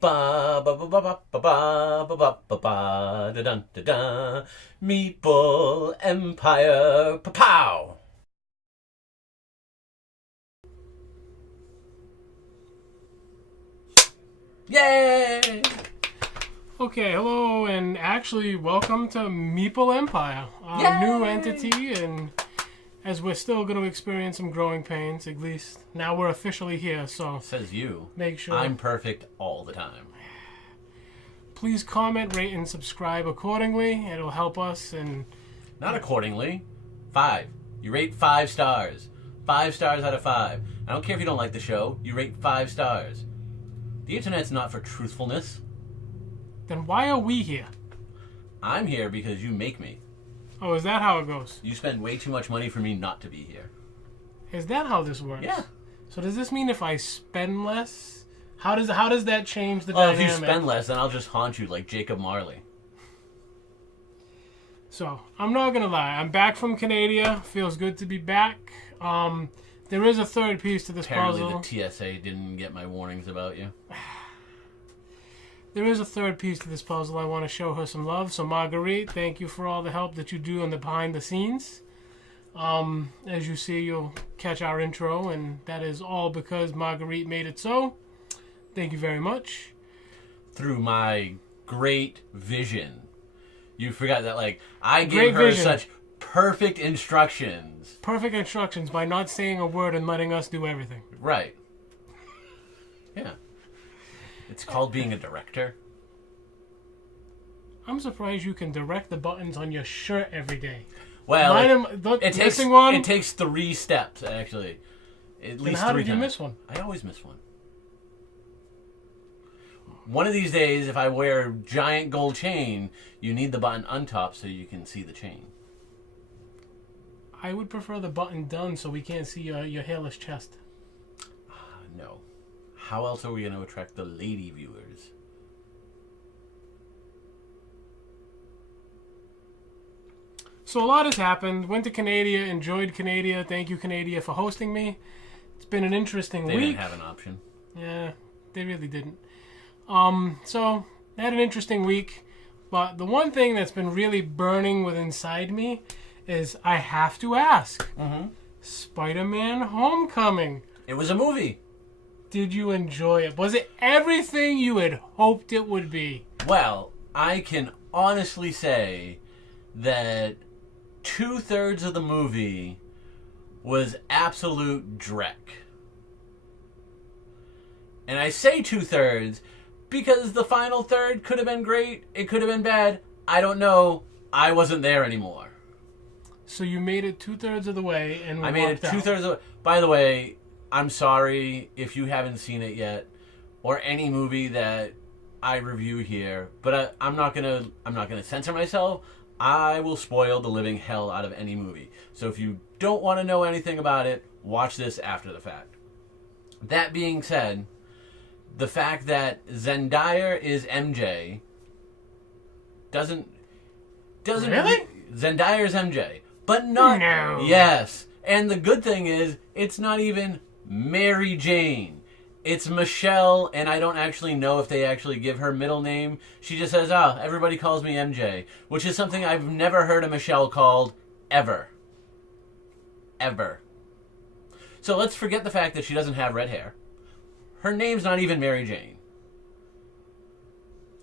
Ba ba ba ba ba ba ba ba ba ba ba da dun da da. Meeple Empire. Pow. Yay! Okay, hello, and actually, welcome to Meeple Empire, our new entity, and as we're still going to experience some growing pains, at least now we're officially here, so Says you. make sure. I'm perfect all the time. Please comment, rate, and subscribe accordingly. It'll help us, and Not accordingly. 5. You rate 5 stars. 5 stars out of 5. I don't care if you don't like the show. You rate 5 stars. The internet's not for truthfulness. then why are we here? I'm here because you make me. Oh, is that how it goes? You spend way too much money for me not to be here. Is that how this works? Yeah. So does this mean if I spend less, how does that change the Well, if dynamic? you spend less, then I'll just haunt you like Jacob Marley. So, I'm not gonna lie, I'm back from Canada. Feels good to be back. There is a third piece to this Apparently puzzle. the TSA didn't get my warnings about you. There is a third piece to this puzzle. I want to show her some love. So, Marguerite, thank you for all the help that you do on the behind the scenes. As you see, you'll catch our intro, and that is all because Marguerite made it so. Thank you very much. Through my great vision. You forgot that, like, I Great gave her vision. such perfect instructions. Perfect instructions by not saying a word and letting us do everything. Right. Yeah. It's called being a director. I'm surprised you can direct the buttons on your shirt every day. Well, It takes one. It takes 3 steps, actually. At Then least how 3 did you times. miss one? I always miss one. One of these days, if I wear a giant gold chain, you need the button on top so you can see the chain. I would prefer the button done so we can't see your hairless chest. No. How else are we going to attract the lady viewers? So a lot has happened. Went to Canada, enjoyed Canada. Thank you, Canada, for hosting me. It's been an interesting They week. didn't have an option. Yeah, they really didn't. So I had an interesting week, but the one thing that's been really burning within inside me is I have to ask. Spiderman Homecoming. It was a movie. Did you enjoy it? Was it everything you had hoped it would be? Well, I can honestly say that 2/3 of the movie was absolute dreck. And I say 2/3 because the final third could have been great. It could have been bad. I don't know. I wasn't there anymore. So you made it 2/3 of the way and I made it 2/3 of. By the way, I'm sorry if you haven't seen it yet, or any movie that I review here. But I'm not gonna censor myself. I will spoil the living hell out of any movie. So if you don't want to know anything about it, watch this after the fact. That being said, the fact that Zendaya is MJ doesn't Really? Zendaya is MJ, but not No. Yes. And the good thing is it's not even Mary Jane. It's Michelle, and I don't actually know if they actually give her middle name. She just says, everybody calls me MJ, which is something I've never heard a Michelle called ever. Ever. So let's forget the fact that she doesn't have red hair. Her name's not even Mary Jane.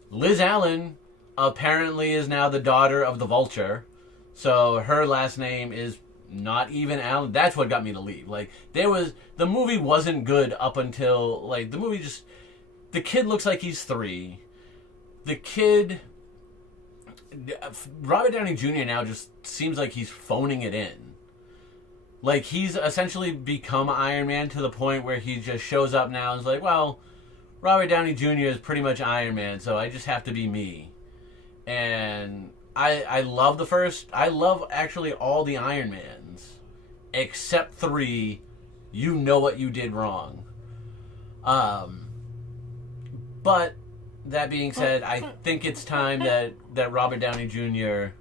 Liz Allen apparently is now the daughter of the Vulture, so her last name is not even Allen. That's what got me to leave. Like, the movie wasn't good up until, like, the kid looks like he's 3. The kid, Robert Downey Jr. now just seems like he's phoning it in. Like, he's essentially become Iron Man to the point where he just shows up now and is like, well, Robert Downey Jr. is pretty much Iron Man, so I just have to be me. And I love actually all the Iron Mans, except 3. You know what you did wrong. But that being said, I think it's time that Robert Downey Jr.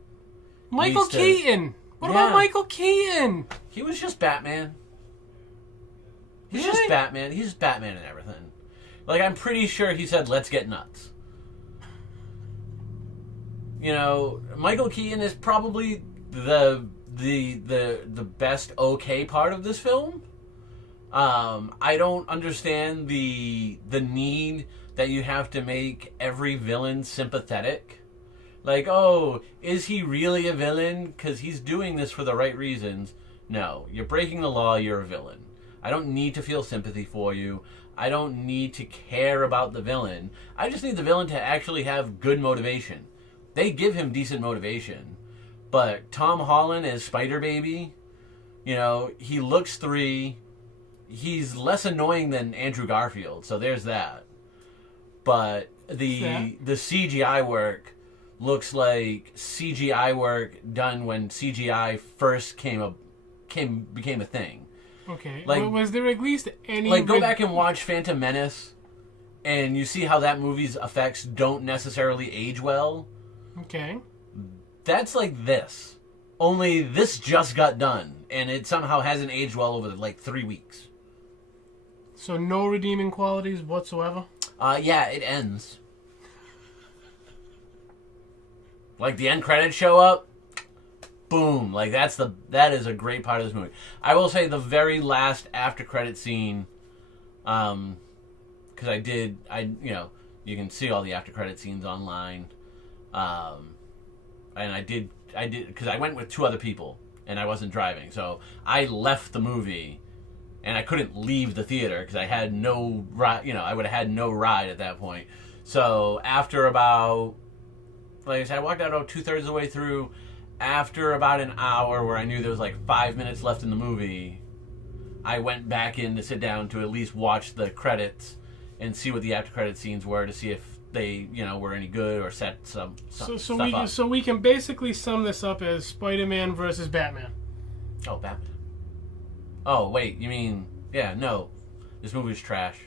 Michael needs to- Keaton. What about Michael Keaton? He was just Batman. He's Really? just Batman. He's just Batman and everything. Like, I'm pretty sure he said, let's get nuts. You know, Michael Keaton is probably the best okay part of this film. I don't understand the need that you have to make every villain sympathetic. Like, oh, is he really a villain? Because he's doing this for the right reasons. No, you're breaking the law, you're a villain. I don't need to feel sympathy for you. I don't need to care about the villain. I just need the villain to actually have good motivation. They give him decent motivation. But Tom Holland as Spider-Baby, you know, he looks 3. He's less annoying than Andrew Garfield, so there's that. But the CGI work looks like CGI work done when CGI first became a thing. Okay. Like, was there at least any... Like, go back and watch Phantom Menace, and you see how that movie's effects don't necessarily age well. Okay. That's like this. Only this just got done, and it somehow hasn't aged well over, like, 3 weeks. So no redeeming qualities whatsoever? Yeah, it ends. Like, the end credits show up, boom. Like, that is a great part of this movie. I will say the very last after credit scene, because you can see all the after credit scenes online, and I did because I went with 2 other people and I wasn't driving, so I left the movie and I couldn't leave the theater because I had no ride. I would have had no ride at that point. So after about, like I said, I walked out about 2/3 of the way through. After about an hour, where I knew there was like 5 minutes left in the movie, I went back in to sit down to at least watch the credits and see what the after credit scenes were to see if they, were any good or set some stuff up. So we can basically sum this up as Spider-Man versus Batman. Oh, Batman. Oh, wait, you mean... Yeah, no. This movie is trash.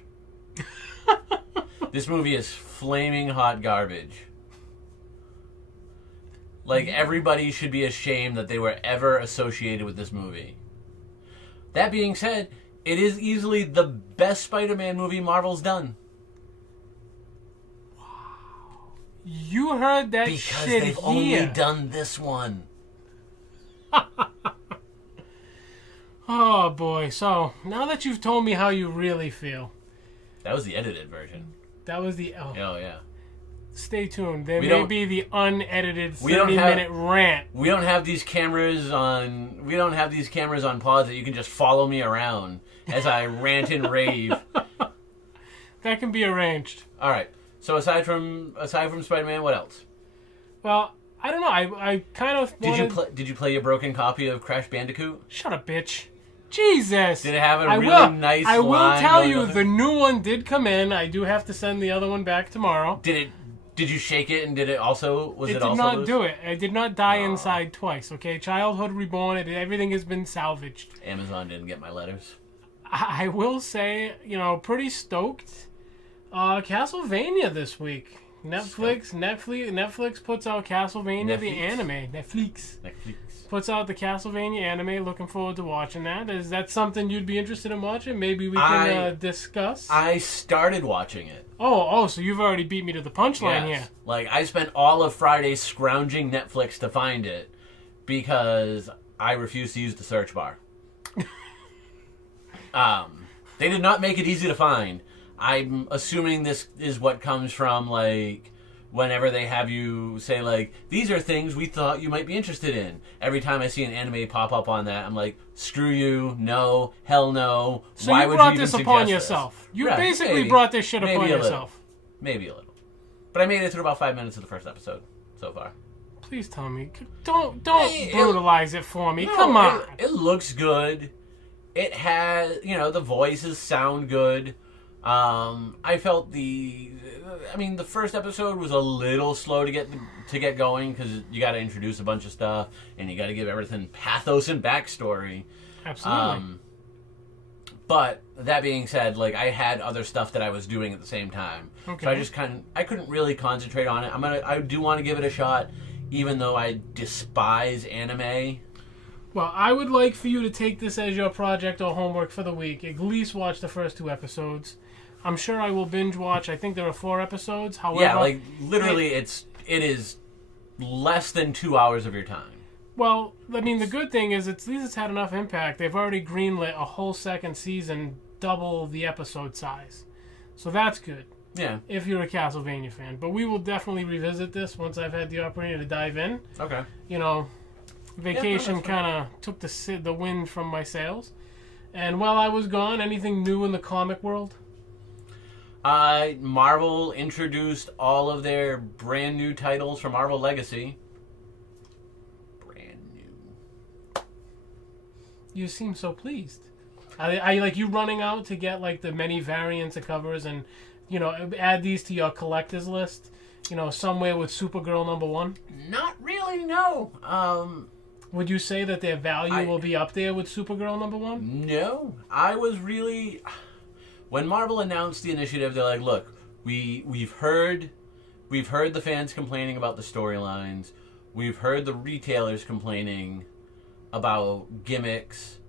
This movie is flaming hot garbage. Like, everybody should be ashamed that they were ever associated with this movie. That being said, it is easily the best Spider-Man movie Marvel's done. Wow. You heard that because shit they've here. only done this one. Oh, boy. So, now that you've told me how you really feel. That was the edited version. That was the... Oh, yeah. Stay tuned. There may be the unedited 30-minute rant. We don't have these cameras on... We don't have these cameras on pause that you can just follow me around as I rant and rave. That can be arranged. All right. So aside from Spider-Man, what else? Well, I don't know. I kind of wanted... Did you play your broken copy of Crash Bandicoot? Shut up, bitch. Jesus. Did it have a really nice line? I will tell you, the new one did come in. I do have to send the other one back tomorrow. Did you shake it, and did it also... It did not do it. I did not die inside twice, okay? Childhood reborn. Everything has been salvaged. Amazon didn't get my letters. I will say, pretty stoked. Castlevania this week. Netflix puts out Castlevania the anime. Netflix puts out the Castlevania anime. Looking forward to watching that. Is that something you'd be interested in watching? Maybe we can discuss. I started watching it. Oh, so you've already beat me to the punchline here. Like, I spent all of Friday scrounging Netflix to find it because I refuse to use the search bar. They did not make it easy to find. I'm assuming this is what comes from, like, whenever they have you say, like, these are things we thought you might be interested in. Every time I see an anime pop up on that, I'm like, screw you, no, hell no. So why you would brought you this even upon suggest yourself. This? You basically brought this shit upon yourself. Maybe a little. But I made it through about 5 minutes of the first episode so far. Please tell me. Don't brutalize it for me. Come on. It looks good. It has, the voices sound good. I felt the first episode was a little slow to get going because you got to introduce a bunch of stuff and you got to give everything pathos and backstory. Absolutely. But that being said, like, I had other stuff that I was doing at the same time, so I couldn't really concentrate on it. I do want to give it a shot, even though I despise anime. Well, I would like for you to take this as your project or homework for the week. At least watch the first 2 episodes. I'm sure I will binge watch. I think there are 4 episodes. However, Yeah, like literally, it is less than 2 hours of your time. Well, I mean, the good thing is at least it's had enough impact. They've already greenlit a whole second season, double the episode size. So that's good. Yeah. If you're a Castlevania fan. But we will definitely revisit this once I've had the opportunity to dive in. Okay. You know, vacation Yeah, kind of took the wind from my sails. And while I was gone, anything new in the comic world? Marvel introduced all of their brand new titles for Marvel Legacy. Brand new. You seem so pleased. I like you running out to get like the many variants of covers and, you know, add these to your collector's list. You know, somewhere with Supergirl #1. Not really, no. Would you say that their value will be up there with Supergirl #1? No. I was really... When Marvel announced the initiative, they're like, look, we've heard the fans complaining about the storylines. We've heard the retailers complaining about gimmicks.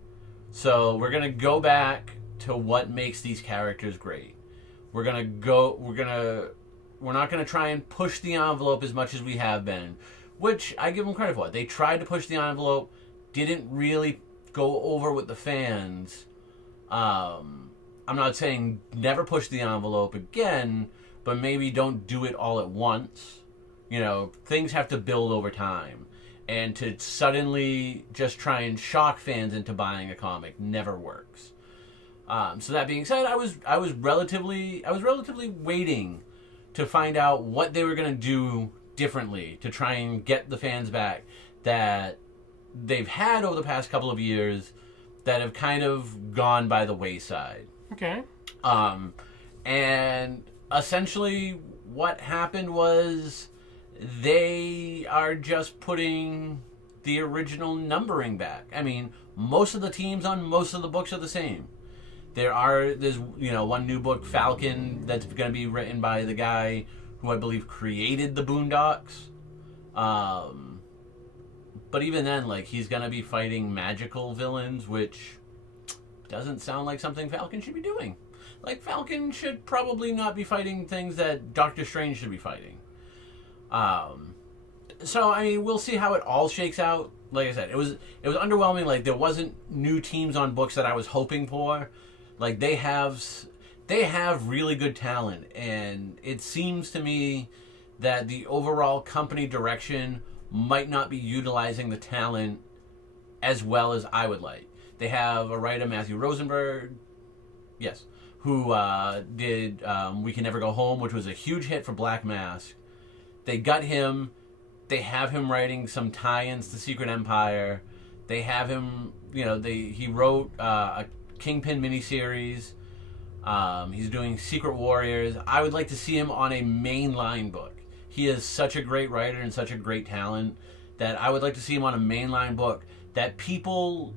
So we're going to go back to what makes these characters great. We're not going to try and push the envelope as much as we have been, which I give them credit for. They tried to push the envelope, didn't really go over with the fans. I'm not saying never push the envelope again, but maybe don't do it all at once. You know, things have to build over time. And to suddenly just try and shock fans into buying a comic never works. So that being said, I was relatively waiting to find out what they were going to do differently to try and get the fans back that they've had over the past couple of years that have kind of gone by the wayside. Okay. And essentially what happened was they are just putting the original numbering back. I mean, most of the teams on most of the books are the same. There's one new book, Falcon, that's going to be written by the guy who I believe created the Boondocks. But even then, like, he's going to be fighting magical villains, which doesn't sound like something Falcon should be doing. Like, Falcon should probably not be fighting things that Doctor Strange should be fighting. So, I mean, we'll see how it all shakes out. Like I said, it was underwhelming. Like, there wasn't new teams on books that I was hoping for. Like, they have really good talent, and it seems to me that the overall company direction might not be utilizing the talent as well as I would like. They have a writer, Matthew Rosenberg, yes, who did We Can Never Go Home, which was a huge hit for Black Mask. They got him. They have him writing some tie-ins to Secret Empire. They have him, he wrote a Kingpin miniseries. He's doing Secret Warriors. I would like to see him on a mainline book. He is such a great writer and such a great talent that I would like to see him on a mainline book that people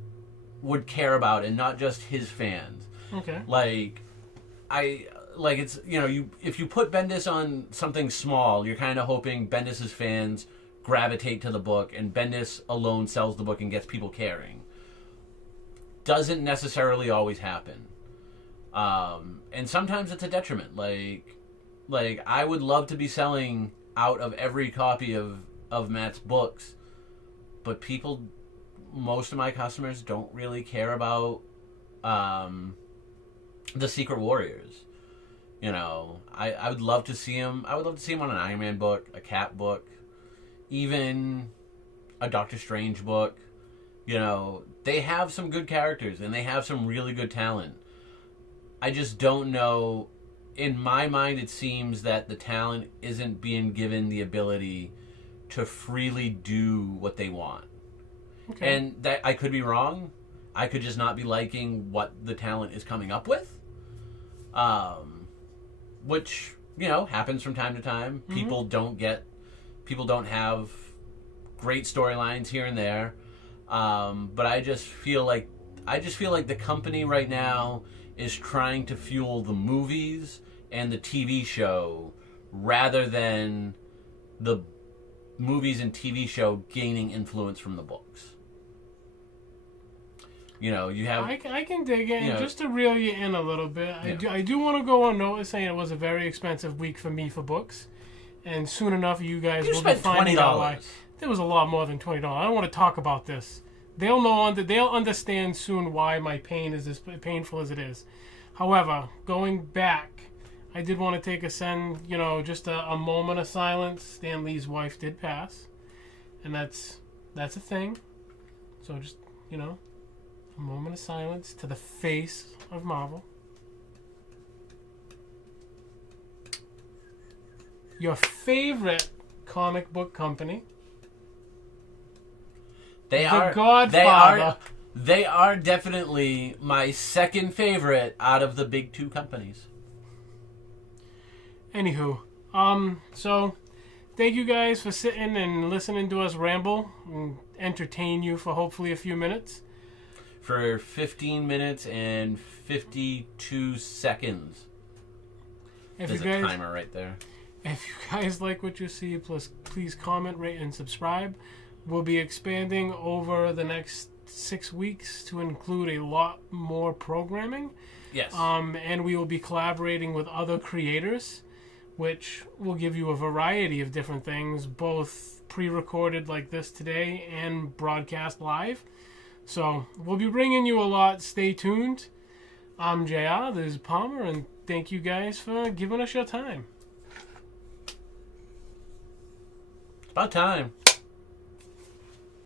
would care about and not just his fans. Okay. If you put Bendis on something small, you're kind of hoping Bendis's fans gravitate to the book and Bendis alone sells the book and gets people caring. Doesn't necessarily always happen. And sometimes it's a detriment. Like I would love to be selling out of every copy of Matt's books, but most of my customers don't really care about the Secret Warriors. I would love to see him. I would love to see him on an Iron Man book, a Cap book, even a Doctor Strange book. They have some good characters and they have some really good talent. I just don't know. In my mind, it seems that the talent isn't being given the ability to freely do what they want. Okay. And that I could be wrong. I could just not be liking what the talent is coming up with. Which, happens from time to time. Mm-hmm. People don't have great storylines here and there. But I just feel like the company right now is trying to fuel the movies and the TV show rather than the movies and TV show gaining influence from the books. You have. I can dig it. You And know, just to reel you in a little bit, Yeah. I do want to go on notice saying it was a very expensive week for me for books. And soon enough, you guys You will be spent finding out why. $20. There was a lot more than $20. I don't want to talk about this. They'll know. They'll understand soon why my pain is as painful as it is. However, going back, I did want to take just a moment of silence. Stan Lee's wife did pass, and that's a thing. So just a moment of silence to the face of Marvel. Your favorite comic book company. They The are. Godfather. They are definitely my second favorite out of the big two companies. Anywho, so thank you guys for sitting and listening to us ramble and entertain you for hopefully a few minutes. For 15 minutes and 52 seconds. There's a timer right there. If you guys like what you see, please comment, rate, and subscribe. We'll be expanding over the next 6 weeks to include a lot more programming. Yes. And we will be collaborating with other creators, which will give you a variety of different things, both pre-recorded like this today and broadcast live. So we'll be bringing you a lot. Stay tuned. I'm JR, this is Palmer, and thank you guys for giving us your time. It's about time.